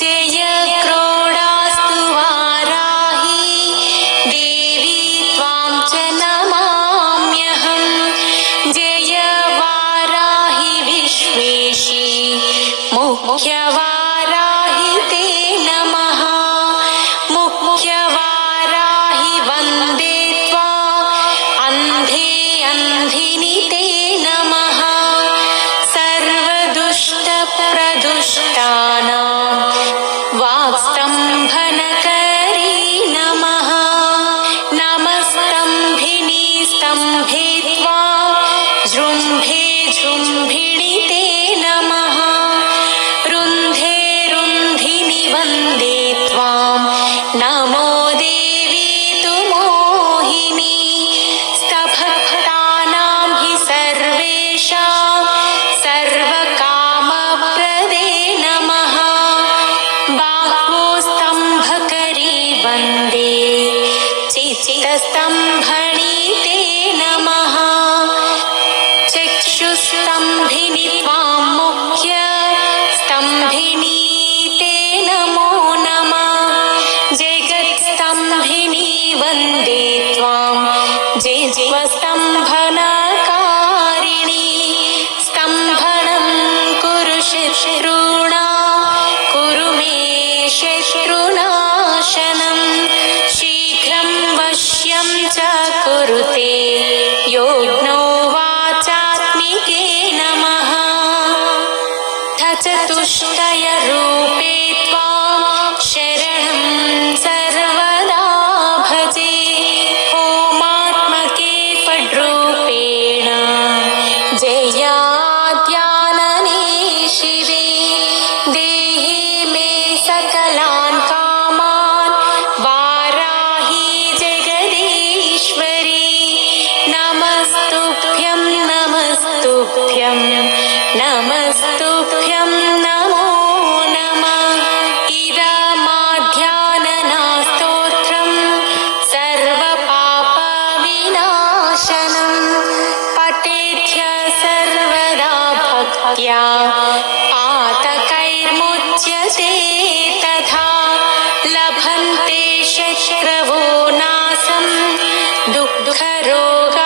जय क्रोडास्तु वाराही देवी त्वां च नमाम्यहं। जय वाराही विश्वेशी मुख्यवाराही ते नमः। मुख्यवाराही वन्दे त्वाम् अन्धे अन्धिनि ते नमः। सर्वदुष्टप्रदुष्टानां वाक्स्तम्भनकरी नमः। नमस्तम्भिनी स्तम्भे त्वां जृम्भे जृम्भिणि ते नमः। रुन्धे रुन्धिनि वन्दे त्वां नमो देवी तु मोहिनी। स्तभक्तानां हि सर्वेषां सर्वकामप्रदे नमः। बाह्वोस्तम्भकरी वन्दे चित्तस्तम्भणि ते नमः। चक्षुस्तम्भिनि त्वां मुख्य स्तम्भिनी ते नमो नमः। जगत्स्तम्भिनी वन्दे त्वां जिह्वस्तम्भनकारिणी। स्तम्भनं कुरु शत्रूणां कुरु मे शत्रुनाशनं। शीघ्रं वश्यं च कुरुते योग्नो वाचात्मिके नमः। चतुष्टय रूपे त्वां शरणं सर्वदा भजे। होमात्मके फड्रूपेण जयाद्यानने शिवे। देहि मे सकलान् कामान् वाराही जगदीश्वरी। नमस्तुभ्यं नमस्तुभ्यं नमस्तुभ्यं नमो नमः। इदमाध्याननास्तोत्रं सर्वपापविनाशनं। पठेद्य सर्वदा भक्त्या पातकैर्मुच्यते तथा। लभन्ते शत्रवो नाशं दुःखरोग